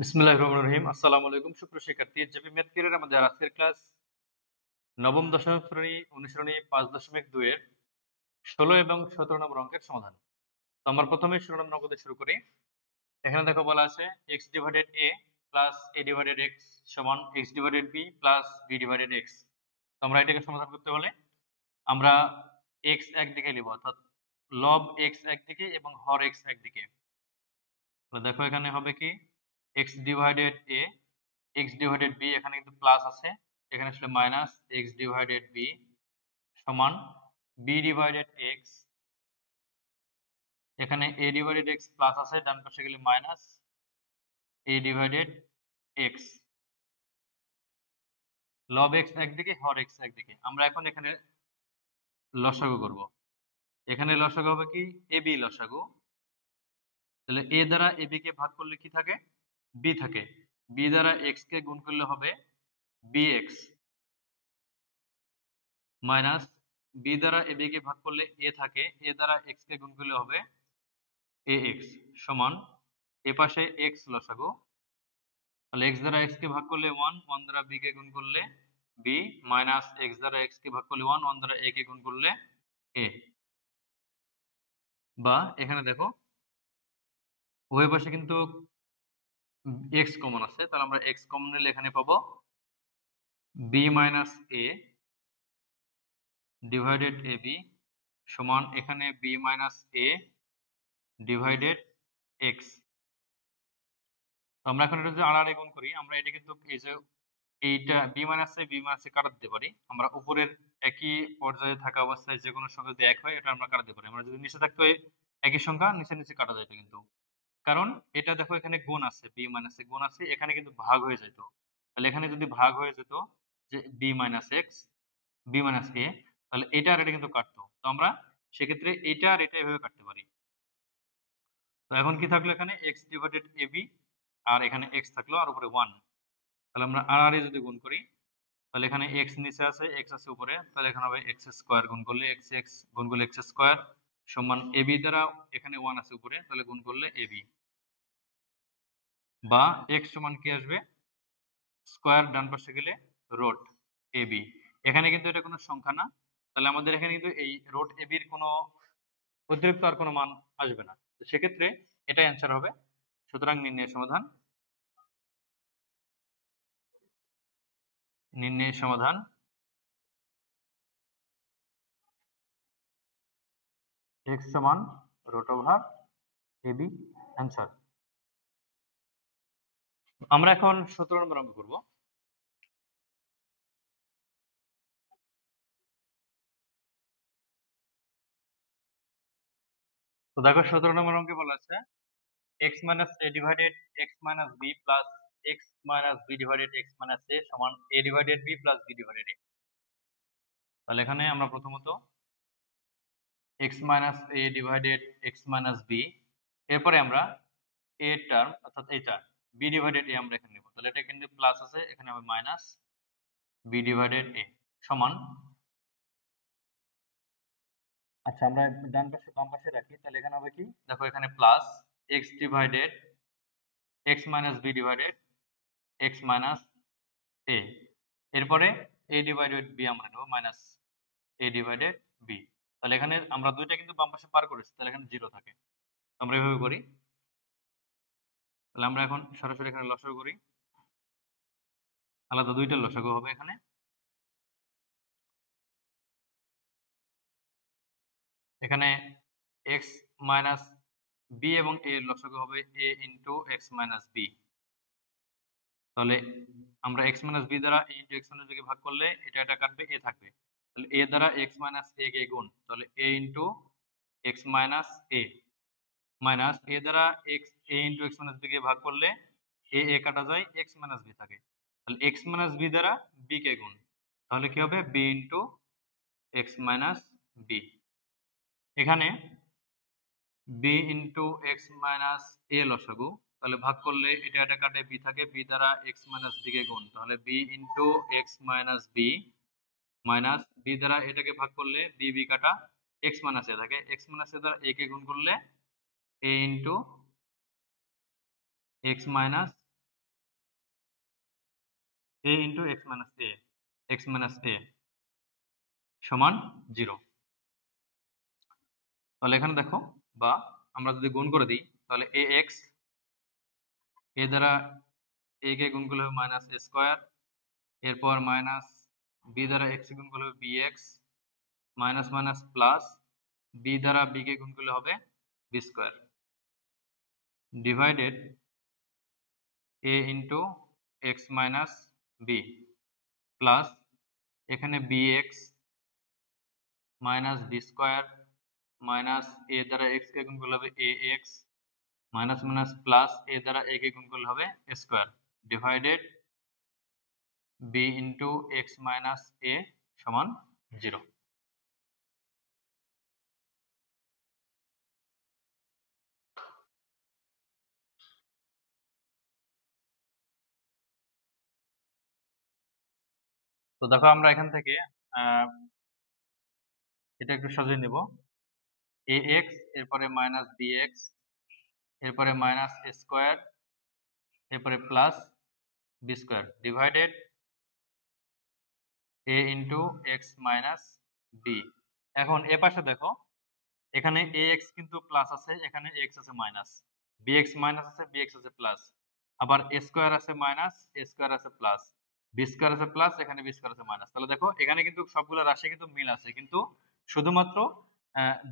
বিসমিল্লাহির রহমানির রহিম। আসসালামু আলাইকুম সুপ্রিয় শিক্ষার্থী, জেপি ম্যাথ ক্যারিয়ার আমাদের আজকের ক্লাস নবম দশম শ্রেণী অনুশীলনী 5.2 এর 16 এবং 17 নম্বর অঙ্কের সমাধান। তো আমরা প্রথমে 16 নম্বর অঙ্ক দিয়ে শুরু করি। এখানে দেখো বলা আছে x divided a plus a divided x সমান x divided b plus b divided x। তো আমরা এটাকে সমাধান করতে হলে আমরা x একদিকে নিব, অর্থাৎ লব x একদিকে এবং হর x একদিকে। তো দেখো এখানে হবে কি x divided a x divided b, এখানে কিন্তু প্লাস আছে, এখানে আসলে মাইনাস x ডিভাইডেড b সমান b ডিভাইডেড x, এখানে a ডিভাইডেড x প্লাস আছে, ডান পাশে গেলে মাইনাস a ডিভাইডেড x। লব x একদিকে, হর x একদিকে। আমরা এখন এখানে লসাগু করব। এখানে লসাগু হবে কি ab লসাগু। তাহলে a দ্বারা ab কে ভাগ করলে কি থাকে? b থাকে। b দ্বারা x কে গুণ করলে হবে bx মাইনাস b দ্বারা ab কে ভাগ করলে a থাকে, a দ্বারা x কে গুণ করলে হবে ax সমান এ পাশে x লসাগু। তাহলে x দ্বারা x কে ভাগ করলে 1, 1 দ্বারা b কে গুণ করলে b মাইনাস x দ্বারা x কে ভাগ করলে 1, 1 দ্বারা a কে গুণ করলে a। বা এখানে দেখো উভয় পাশে কিন্তু x কমন আছে, তাহলে আমরা x কমন নিলে এখানে পাবো b minus a divided ab সমান এখানে b minus a divided x। তো আমরা এখন এটা যদি আড়াআড়ি গুণ করি, আমরা এটা কিন্তু এই যে এইটা b মাইনাস a কাটা দিতে পারি। আমরা উপরের একই পর্যায়ে থাকা অবস্থায় যে কোনো সংখ্যা যদি এক হয় এটা আমরা কাটা দিতে পারি। আমরা যদি নিচে থাকতো একই সংখ্যা নিচে নিচে কাটা যেত, কিন্তু কারণ এটা দেখো এখানে গুণ আছে, b মাইনাস a গুণ আছে, এখানে কিন্তু ভাগ হয়ে যেত। তাহলে এখানে যদি ভাগ হয়ে যেত যে b minus x b minus a, তাহলে এটা আর এটা কিন্তু কাটতো। তো আমরা সেক্ষেত্রে এটা আর এটা এভাবে কাটতে পারি। তো এখন কি থাকলো এখানে x ডিভাইডেড ab, আর এখানে x থাকলো, আর উপরে 1। তাহলে আমরা আড়াআড়ি যদি গুণ করি, তাহলে এখানে x নিচে আছে, x আছে উপরে, তাহলে এখানে হবে x স্কয়ার গুণ করলে x গুণ করলে x স্কয়ার সমান ab দ্বারা এখানে 1 আছে উপরে, তাহলে গুণ করলে ab বা x সমান কি আসবে স্কয়ার, ডান পাশে গেলে রুট ab। এখানে কিন্তু এটা কোনো সংখ্যা না, তাহলে আমাদের এখানে কিন্তু এই রুট ab এর কোনো অতিরিক্ত আর কোনো মান আসবে না। তো সেক্ষেত্রে এটাই অ্যান্সার হবে। সুতরাং নির্ণয়ের সমাধান x সমান রুট ওভার ab অ্যান্সার। আমরা এখন 17 নম্বর অঙ্ক করব। তো দেখো 17 নম্বর অঙ্কে বলা আছে x minus a divided x minus b plus x minus b divided x minus a সমান a divided b plus b divided a। তাহলে এখানে আমরা প্রথমত x minus a divided x minus b, এরপরে আমরা a টার্ম অর্থাৎ এটা b divided a আমরা এখানে নেব। তাহলে এটা এখানে প্লাস আছে, এখানে হবে মাইনাস b divided a সমান, আচ্ছা আমরা ডান পাশে বাম পাশে রাখি, তাহলে এখানে হবে কি দেখো এখানে plus x divided x minus b divided x minus a, এরপরে a ডিভাইডেড b আমরা নেব মাইনাস a ডিভাইডেড b। তাহলে এখানে আমরা দুইটা কিন্তু বাম পাশে পার করেছি, তাহলে এখানে 0 থাকে। আমরা এভাবে করি। তাহলে আমরা এখন সরাসরি এখানে লসাগু করি, আলাদা দুইটা লসাগু হবে এখানে। এখানে x মাইনাস b এবং a এর লসাগু হবে a into x minus b। তাহলে আমরা x মাইনাস b দ্বারা a into x minus b কে ভাগ করলে এটা এটা কাটবে, a থাকবে। তাহলে a দ্বারা x মাইনাস a কে গুণ, তাহলে a into x minus a minus a দ্বারা a into x minus b কে ভাগ করলে a কাটা যায়, x মাইনাস b থাকে। তাহলে x মাইনাস b দ্বারা b কে গুণ, তাহলে কি হবে b into x minus b। এখানে b into x minus a লসাগু, তাহলে ভাগ করলে এটা এটা কাটে, b থাকে, b দ্বারা x মাইনাস b কে গুণ, তাহলে b into x minus b minus b দ্বারা এটাকে ভাগ করলে b কাটা x মাইনাস a থাকে, x মাইনাস a দ্বারা a কে গুণ করলে a into x minus a into x minus a সমান 0। তাহলে এখানে দেখো, বা আমরা যদি গুণ করে দিই তাহলে এ এক্স, এ দ্বারা এ কে গুণ করলে হবে মাইনাস এ স্কোয়ার, এরপর মাইনাস বি দ্বারা এক্স গুণ করলে হবে b x, minus minus plus b দ্বারা বি কে গুণ করলে হবে b square, divided a into x minus b plus এখানে b x minus b square minus a দ্বারা এক্স কে গুণ করলে হবে a x, minus minus plus a দ্বারা এ কে গুণ করলে হবে square, divided b into x minus a সমান 0। তো দেখো আমরা এখান থেকে এটা একটু সাজিয়ে নিব, এ এক্স এরপরে মাইনাস বি এক্স এরপরে মাইনাস এ স্কোয়ার এরপরে plus b square, divided a into x minus B. এখন এ পাশে দেখো, এখানে এ এক্স কিন্তু প্লাস আছে, এখানে এক্স আছে মাইনাস, বি এক্স মাইনাস আছে, বি এক্স আছে প্লাস, আবার এ স্কোয়ার আছে মাইনাস, এ স্কোয়ার আছে প্লাস, বি স্কোয়ার আছে প্লাস, এখানে বি স্কোয়ার আছে মাইনাস। তাহলে দেখো এখানে কিন্তু সবগুলো রাশি কিন্তু মিল আছে, কিন্তু শুধুমাত্র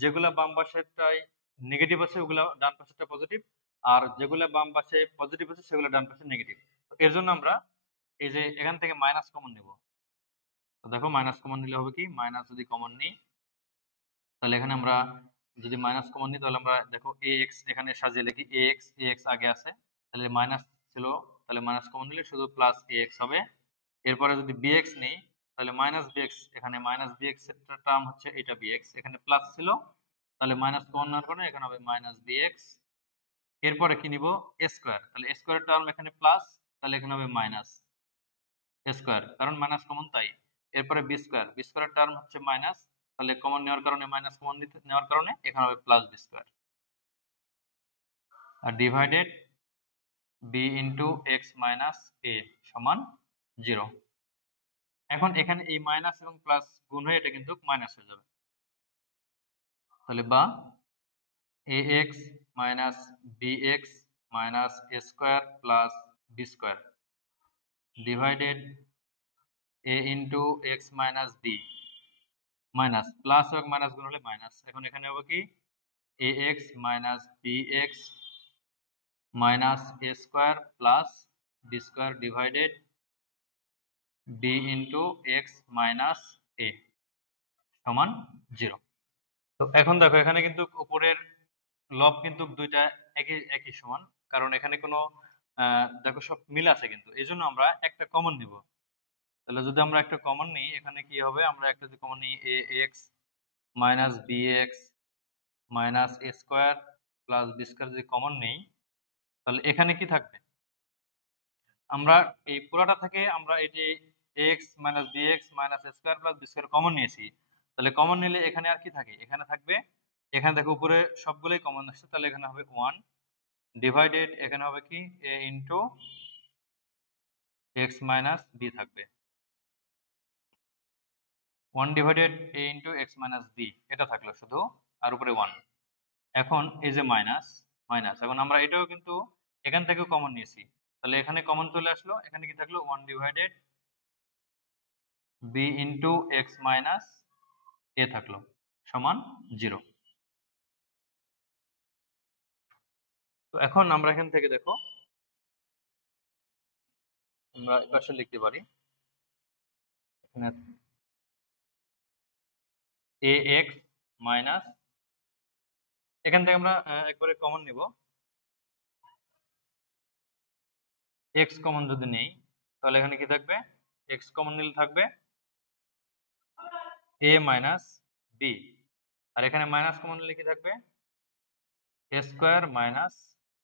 যেগুলা বাম পাশেরটাই নেগেটিভ আছে ওগুলা ডান পাশেরটা পজিটিভ, আর যেগুলা বাম পাশে পজিটিভ আছে সেগুলো ডান পাশে নেগেটিভ। এর জন্য আমরা এই যে এখান থেকে মাইনাস কমন নেব। তো দেখো মাইনাস কমন নিলে হবে কি, মাইনাস যদি কমন নিই তাহলে এখানে আমরা যদি মাইনাস কমন নিই তাহলে আমরা দেখো এ এক্স এখানে সাজিয়ে লিখি, এ এক্স আগে আছে, তাহলে মাইনাস ছিল, তাহলে মাইনাস কমন নিলে শুধু প্লাস এ এক্স হবে। এরপরে যদি বি এক্স নেই তাহলে মাইনাস বি এক্স, এখানে মাইনাস বি এক্স এর টার্ম হচ্ছে এটা বি এক্স, এখানে প্লাস ছিল, তাহলে মাইনাস কমন নেওয়ার কারণে এখানে হবে মাইনাস বি এক্স। এরপরে কি নিব, এ স্কোয়ার, তাহলে এ স্কোয়ারের টার্ম এখানে প্লাস, তাহলে এখানে হবে মাইনাস স্কোয়ার, কারণ মাইনাস কমন তাই। এরপরে বি স্কোয়ার, বি স্কোয়ারের টার্ম হচ্ছে মাইনাস, তাহলে কমন নেওয়ার কারণে মাইনাস কমন নেওয়ার কারণে এখানে হবে প্লাস বি স্কোয়ার, আর divided b into x minus a সমান 0। এখন এখানে এই মাইনাস এবং প্লাস গুণ হয়ে এটা কিন্তু মাইনাস হয়ে যাবে, তাহলে বা a x minus b x minus a square plus b square, divided a into x minus b, minus plus এবং মাইনাস গুণ হলে মাইনাস। এখন এখানে হবে কি, a x minus b x minus a square plus b square, divided b into x minus a সমান 0। তো এখন দেখো এখানে কিন্তু উপরের লব কিন্তু দুইটা একই সমান, কারণ এখানে কোনো দেখো সব মিল আছে, কিন্তু এই জন্য আমরা একটা কমন নিব। তাহলে যদি আমরা একটা কমন নিই এখানে কি হবে, আমরা একটা যদি কমন নিই a x minus b x minus a square plus b square যদি কমন নেই তাহলে এখানে কি থাকবে, আমরা এই পুরাটা থেকে আমরা এই যে x minus b x minus a square plus b square common নিয়েছি, তাহলে কমন নিলে এখানে আর কি থাকে, এখানে থাকবে, এখানে দেখো উপরে সবগুলোই কমন আসছে, তাহলে এখানে হবে 1 ডিভাইডেড এখানে হবে কি এ ইন্টু এক্স মাইনাস বি থাকবে, 1 divided a into x minus b এটা থাকলো শুধু, আর উপরে 1। এখন এই যে মাইনাস মাইনাস, এখন আমরা এটাও কিন্তু এখান থেকেও কমন নিয়েছি, তাহলে এখানে কমন চলে আসলো, এখানে কি থাকলো 1 divided b into x minus a থাকলো সমান 0। তো এখন আমরা এখান থেকে দেখো আমরা এপাশে লিখতে পারি, এখানে এ এক্স মাইনাস, এখান থেকে আমরা একবারে কমন নিব, এক্স কমন যদি নেই তাহলে এখানে কি থাকবে, এক্স কমন নিলে থাকবে এ মাইনাস বি, আর এখানে মাইনাস কমন নিলে কি থাকবে a square minus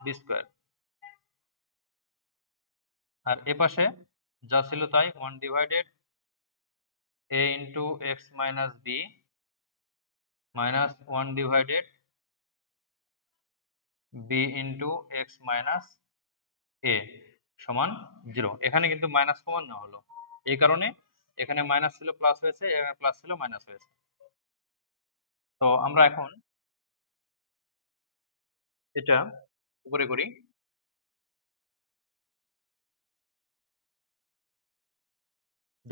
b square, আর এ পাশে যা ছিল তাই 1 divided a into x minus b minus 1 divided b into x minus a সমান 0। এখানে কিন্তু মাইনাস কমন নেওয়া হলো, এই কারণে এখানে মাইনাস ছিল প্লাস হয়েছে, এখানে প্লাস ছিল মাইনাস হয়েছে। তো আমরা এখন এটা উপরে করি।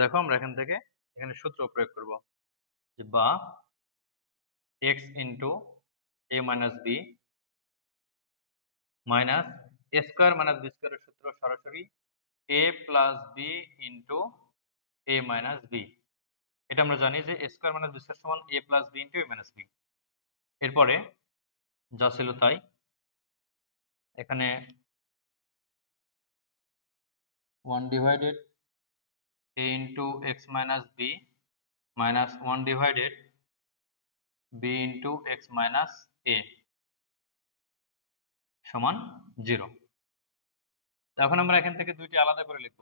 দেখো আমরা এখান থেকে এখানে সূত্র প্রয়োগ করব, যে বা x into a minus b minus a square minus b স্কোয়ারের সূত্র সরাসরি a plus b into a minus b. এটা আমরা জানি যে a square minus b square সমান a plus b into a minus b. এরপরে যা ছিল তাই, এখানে 1 divided a into x minus b minus 1 divided b into x minus a সমান 0। এখন আমরা এখান থেকে দুইটি আলাদা করে লিখব।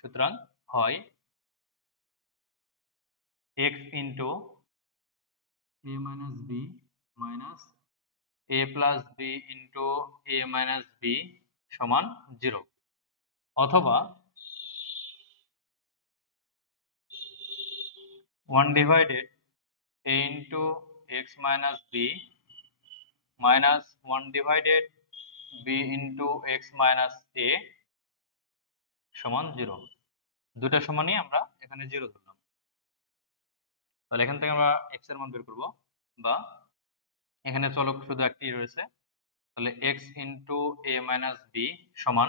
সুতরাং হয় x into a minus b minus a plus b into a minus b সমান 0, অথবা 1 divided a into x minus b minus 1 divided b into x minus a সমান 0। দুটা সমানই আমরা এখানে 0 ধরলাম। তাহলে এখান থেকে আমরা x এর মান বের করব, বা এখানে চলক শুধু একটি রয়েছে, তাহলে x into a minus b সমান,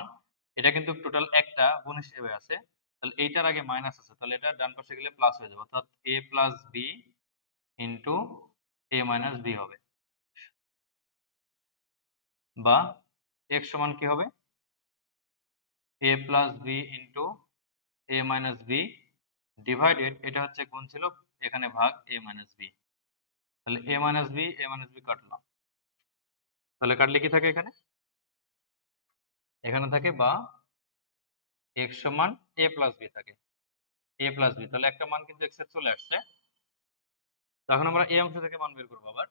এটা কিন্তু টোটাল একটা গুণ হিসেবে আছে, তাহলে এইটার আগে মাইনাস আছে, তাহলে এটা ডান পাশে গেলে প্লাস হয়ে যাবে, অর্থাৎ a plus b into a minus b হবে, বা x সমান কি হবে a plus b into a minus b divided, এটা হচ্ছে গুণ ছিল, এখানে ভাগ a মাইনাস b। তাহলে a মাইনাস b কাটলাম, তাহলে কাটলে কি থাকে এখানে থাকে বা x সমান a প্লাস b থাকে, a প্লাস b, তাহলে একটা মান কিন্তু x এর চলে আসছে। তখন আমরা এই অংশ থেকে মান বের করবো আবার,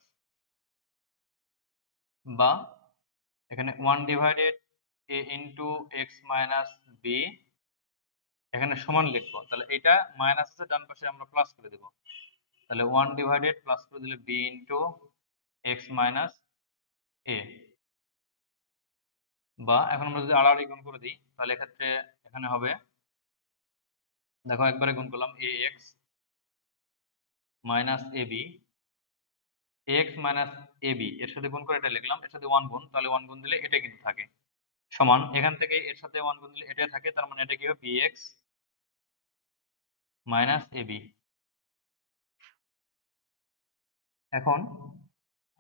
বা এখানে 1 divided a into x minus b, এখানে সমান লিখবো, তাহলে এটা মাইনাস আছে, ডান পাশে আমরা প্লাস করে দেব, তাহলে 1 ডিভাইডেড প্লাস করে দিলে b into x minus a, বা এখন আমরা যদি আড়াআড়ি গুণ করে দিই, তাহলে এক্ষেত্রে এখানে হবে, দেখো একবারে গুণ করলাম ax minus ab, ax minus ab এর সাথে গুণ করে এটা লিখলাম, এর সাথে 1 গুণ, তাহলে 1 গুণ দিলে এটা কিন্তু থাকে, সমান এখান থেকে এর সাথে 1 গুণ দিলে এটা থাকে, তার মানে এটা কি হবে bx মাইনাস ab। এখন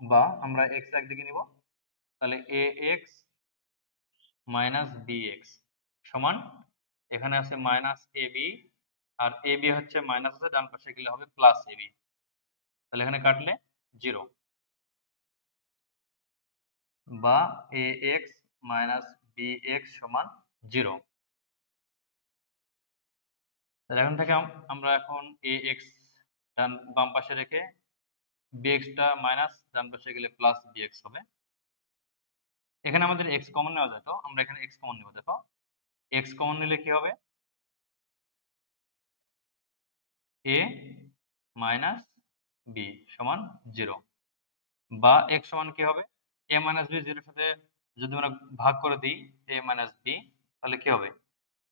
বা আমরা x একদিকে নিব, তাহলে ax মাইনাস bx সমান, এখানে আছে মাইনাস ab, আর ab হচ্ছে মাইনাস আছে, ডান পাশে গেলে হবে প্লাস ab, তাহলে এখানে কাটলে 0, বা ax মাইনাস bx সমান 0। তাহলে এখন থেকে আমরা এখন ax বাম পাশে রেখে bx টা মাইনাস, ডান পাশে গেলে প্লাস bx হবে। এখানে আমাদের x কমন নেওয়া যায়, তো আমরা এখানে x কমন নেব। দেখো x কমন নিলে কি হবে, a মাইনাস b সমান 0, বা x সমান কি হবে a মাইনাস b 0 এর সাথে যদি আমরা ভাগ করে দিই a মাইনাস b, তাহলে কি হবে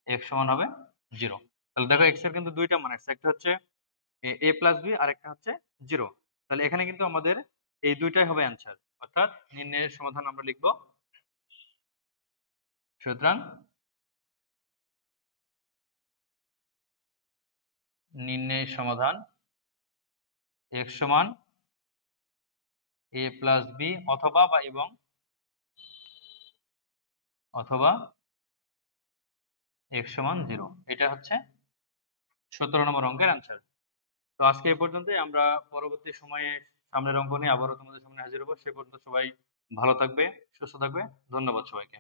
x সমান হবে 0। তাহলে দেখো x এর কিন্তু দুইটা মান আছে, একটা হচ্ছে a প্লাস b আর একটা হচ্ছে 0। তাহলে এখানে কিন্তু আমাদের এই দুইটাই হবে অ্যান্সার, অর্থাৎ নির্ণয়ের সমাধান আমরা লিখব। সুতরাং নির্ণয়ের সমাধান x সমান a প্লাস b অথবা বা এবং অথবা x সমান 0, এটা হচ্ছে 17 নম্বর অঙ্কের অ্যান্সার। তো আজকে এই পর্যন্তই, আমরা পরবর্তী সময়ে সামনের অঙ্ক নিয়ে আবারও তোমাদের সামনে হাজির হবো। সে পর্যন্ত সবাই ভালো থাকবে, সুস্থ থাকবে। ধন্যবাদ সবাইকে।